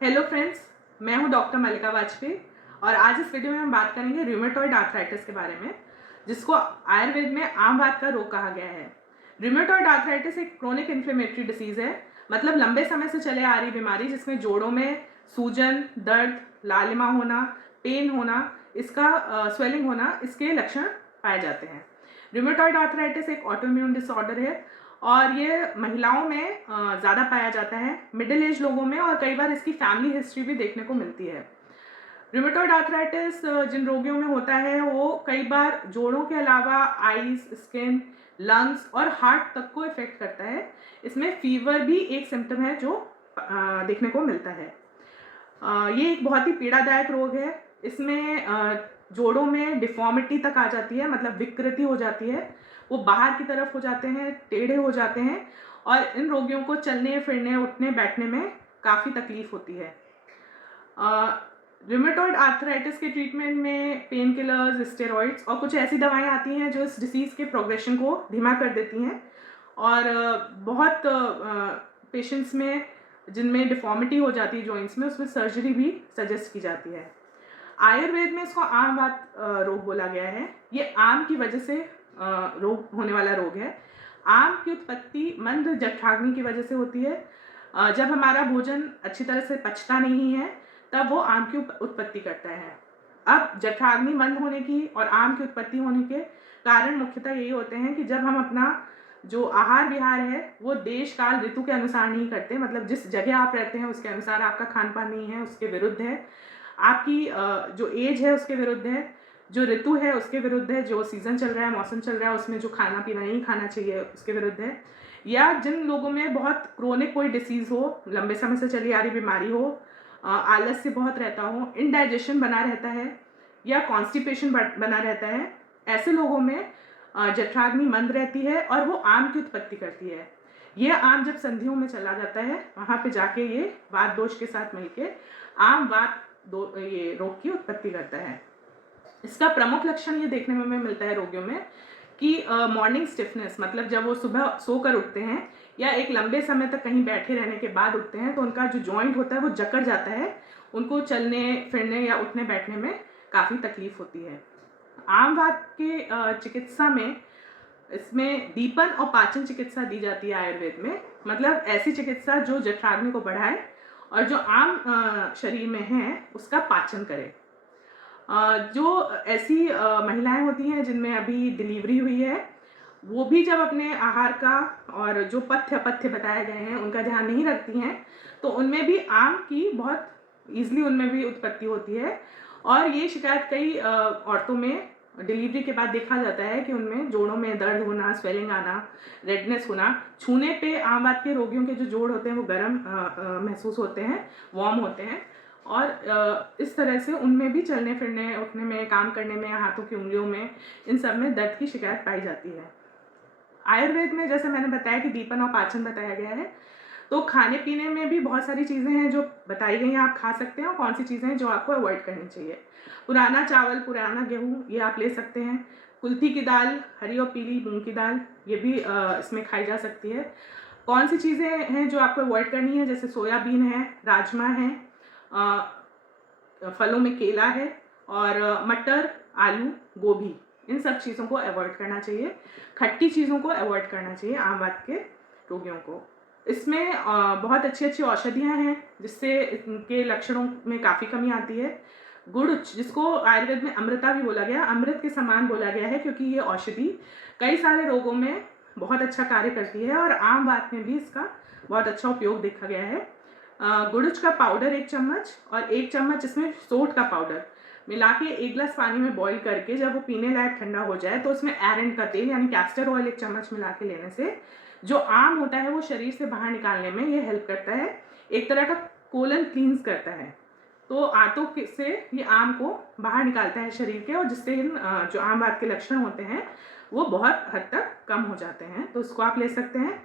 Hello friends, मैं हूं doctor मल्लिका वाजपेयी और आज इस वीडियो में हम बात करेंगे रूमेटॉइड आर्थराइटिस के बारे में, जिसको आयुर्वेद में आम बात का रोग कहा गया है। रूमेटॉइड आर्थराइटिस एक क्रोनिक इन्फ्लेमेटरी डिसीज़ है, मतलब लंबे समय से चले आ रही बीमारी जिसमें जोड़ों में सूजन, दर्द, लालिमा होना, पेन होना, इसका स्वेलिंग होना, इसके लक्षण पाए जाते हैं। रूमेटॉइड आर्थराइटिस एक ऑटोइम्यून डिसऑर्डर है और ये महिलाओं में ज़्यादा पाया जाता है, मिडिल एज लोगों में, और कई बार इसकी फैमिली हिस्ट्री भी देखने को मिलती है। रूमेटॉइड आर्थराइटिस जिन रोगियों में होता है वो कई बार जोड़ों के अलावा आईज, स्किन, लंग्स और हार्ट तक को इफेक्ट करता है। इसमें फीवर भी एक सिम्टम है जो देखने को मिलता है। ये एक बहुत ही पीड़ादायक रोग है। इसमें जोड़ों में डिफॉर्मिटी तक आ जाती है, मतलब विकृति हो जाती है, वो बाहर की तरफ हो जाते हैं, टेढ़े हो जाते हैं और इन रोगियों को चलने फिरने, उठने बैठने में काफ़ी तकलीफ होती है। रूमेटॉइड आर्थराइटिस के ट्रीटमेंट में पेन किलर्स, स्टेरॉइड्स और कुछ ऐसी दवाएं आती हैं जो इस डिसीज़ के प्रोग्रेशन को धीमा कर देती हैं और बहुत पेशेंट्स में जिनमें डिफॉर्मिटी हो जाती है जॉइंट्स में, उसमें सर्जरी भी सजेस्ट की जाती है। आयुर्वेद में इसको आम वात रोग बोला गया है। ये आम की वजह से रोग होने वाला रोग है। आम की उत्पत्ति मंद जठराग्नि की वजह से होती है। जब हमारा भोजन अच्छी तरह से पचता नहीं है तब वो आम की उत्पत्ति करता है। अब जठराग्नि मंद होने की और आम की उत्पत्ति होने के कारण मुख्यतः यही होते हैं कि जब हम अपना जो आहार विहार है वो देश काल ऋतु के अनुसार नहीं करते, मतलब जिस जगह आप रहते हैं उसके अनुसार आपका खान पान नहीं है, उसके विरुद्ध है। आपकी जो एज है उसके विरुद्ध है, जो ऋतु है उसके विरुद्ध है, जो सीज़न चल रहा है, मौसम चल रहा है, उसमें जो खाना पीना नहीं खाना चाहिए उसके विरुद्ध है। या जिन लोगों में बहुत क्रोनिक कोई डिसीज़ हो, लंबे समय से चली आ रही बीमारी हो, आलस्य बहुत रहता हो, इनडाइजेशन बना रहता है या कॉन्स्टिपेशन बना रहता है, ऐसे लोगों में जठराग्नि मंद रहती है और वो आम की उत्पत्ति करती है। ये आम जब संधियों में चला जाता है वहाँ पे जाके ये वात दोष के साथ मिलके आम वात ये रोग की उत्पत्ति करता है। इसका प्रमुख लक्षण ये देखने में मिलता है रोगियों में कि मॉर्निंग स्टिफनेस, मतलब जब वो सुबह सोकर उठते हैं या एक लंबे समय तक कहीं बैठे रहने के बाद उठते हैं तो उनका जो जॉइंट होता है वो जकड़ जाता है, उनको चलने फिरने या उठने बैठने में काफ़ी तकलीफ होती है। आम वात के चिकित्सा में इसमें दीपन और पाचन चिकित्सा दी जाती है आयुर्वेद में, मतलब ऐसी चिकित्सा जो जठराग्नि को बढ़ाए और जो आम शरीर में है उसका पाचन करे। जो ऐसी महिलाएं होती हैं जिनमें अभी डिलीवरी हुई है वो भी जब अपने आहार का और जो पथ्य बताए गए हैं उनका ध्यान नहीं रखती हैं तो उनमें भी आम की बहुत ईजिली उनमें भी उत्पत्ति होती है। और ये शिकायत कई औरतों में डिलीवरी के बाद देखा जाता है कि उनमें जोड़ों में दर्द होना, स्वेलिंग आना, रेडनेस होना, छूने पे आम वात के रोगियों के जो जोड़ होते हैं वो गर्म महसूस होते हैं, वार्म होते हैं और इस तरह से उनमें भी चलने फिरने, उठने में, काम करने में, हाथों की उंगलियों में, इन सब में दर्द की शिकायत पाई जाती है। आयुर्वेद में जैसे मैंने बताया कि दीपन और पाचन बताया गया है, तो खाने पीने में भी बहुत सारी चीज़ें हैं जो बताई गई हैं, आप खा सकते हैं, और कौन सी चीज़ें हैं जो आपको अवॉइड करनी चाहिए। पुराना चावल, पुराना गेहूँ ये आप ले सकते हैं। कुल्थी की दाल, हरी और पीली मूंग की दाल, ये भी इसमें खाई जा सकती है। कौन सी चीज़ें हैं जो आपको अवॉइड करनी है, जैसे सोयाबीन है, राजमा है, फलों में केला है और मटर, आलू, गोभी, इन सब चीज़ों को अवॉइड करना चाहिए। खट्टी चीज़ों को अवॉइड करना चाहिए आम वात के रोगियों को। इसमें बहुत अच्छी अच्छी औषधियाँ हैं जिससे इनके लक्षणों में काफ़ी कमी आती है। गुड़, जिसको आयुर्वेद में अमृता भी बोला गया, अमृत के समान बोला गया है क्योंकि ये औषधि कई सारे रोगों में बहुत अच्छा कार्य करती है और आम वात में भी इसका बहुत अच्छा उपयोग देखा गया है। गुड़च का पाउडर 1 चम्मच और 1 चम्मच इसमें सोंठ का पाउडर मिला के 1 गिलास पानी में बॉईल करके जब वो पीने लायक ठंडा हो जाए तो उसमें एरेंड का तेल यानी कैस्टर ऑयल 1 चम्मच मिला के लेने से जो आम होता है वो शरीर से बाहर निकालने में ये हेल्प करता है। एक तरह का कोलन क्लींस करता है, तो आंतों से ये आम को बाहर निकालता है शरीर के, और जिससे इन जो आम वात के लक्षण होते हैं वो बहुत हद तक कम हो जाते हैं। तो उसको आप ले सकते हैं।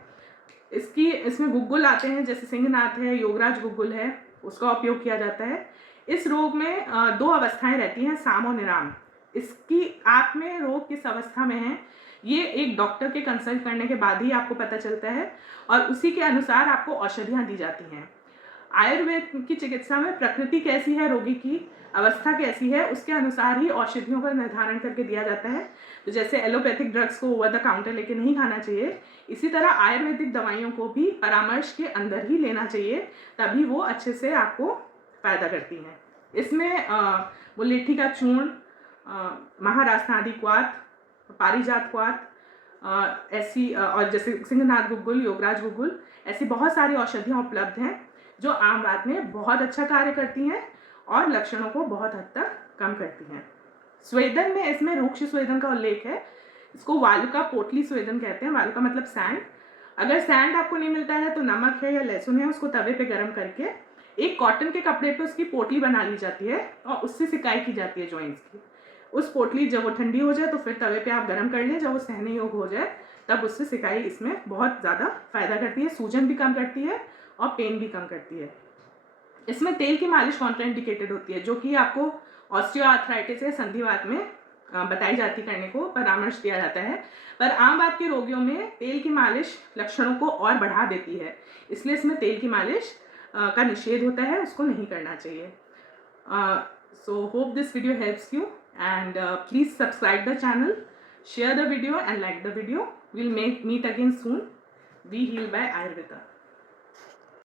इसमें गुग्गुल आते हैं, जैसे सिंहनाथ है, योगराज गुग्गुल है, उसका उपयोग किया जाता है। इस रोग में 2 अवस्थाएं रहती हैं, साम और निराम। इसकी आप में रोग किस अवस्था में है ये एक डॉक्टर के कंसल्ट करने के बाद ही आपको पता चलता है और उसी के अनुसार आपको औषधियाँ दी जाती हैं। आयुर्वेद की चिकित्सा में प्रकृति कैसी है, रोगी की अवस्था कैसी है, उसके अनुसार ही औषधियों का निर्धारण करके दिया जाता है। तो जैसे एलोपैथिक ड्रग्स को ओवर द काउंटर लेके नहीं खाना चाहिए, इसी तरह आयुर्वेदिक दवाइयों को भी परामर्श के अंदर ही लेना चाहिए, तभी वो अच्छे से आपको फ़ायदा करती हैं। इसमें मुलेठी का चूर्ण, महारासनादि क्वाथ, पारिजात क्वाथ, ऐसी और जैसे सिंहनाथ गुग्गुल, योगराज गुग्गुल, ऐसी बहुत सारी औषधियाँ उपलब्ध हैं जो आम बात में बहुत अच्छा कार्य करती हैं और लक्षणों को बहुत हद तक कम करती हैं। स्वेदन में इसमें रूक्ष स्वेदन का उल्लेख है। इसको वालुका पोटली स्वेदन कहते हैं। वालुका मतलब सैंड। अगर सैंड आपको नहीं मिलता है तो नमक है या लहसुन है, उसको तवे पे गर्म करके एक कॉटन के कपड़े पे उसकी पोटली बना ली जाती है और उससे सिकाई की जाती है जॉइंट्स की। उस पोटली जब वो ठंडी हो जाए तो फिर तवे पे आप गर्म कर लें, जब वो सहने योग्य हो जाए तब उससे सिकाई इसमें बहुत ज़्यादा फ़ायदा करती है, सूजन भी कम करती है और पेन भी कम करती है। इसमें तेल की मालिश कॉन्ट्राइंडिकेटेड होती है, जो कि आपको ऑस्टियोआर्थराइटिस या संधिवात में बताई जाती करने को परामर्श दिया जाता है। पर आम बात के रोगियों में तेल की मालिश लक्षणों को और बढ़ा देती है, इसलिए इसमें तेल की मालिश का निषेध होता है, उसको नहीं करना चाहिए। So hope this video helps you, and please subscribe the channel, share the video and like the video. We'll meet again soon. Be healed by Ayurveda.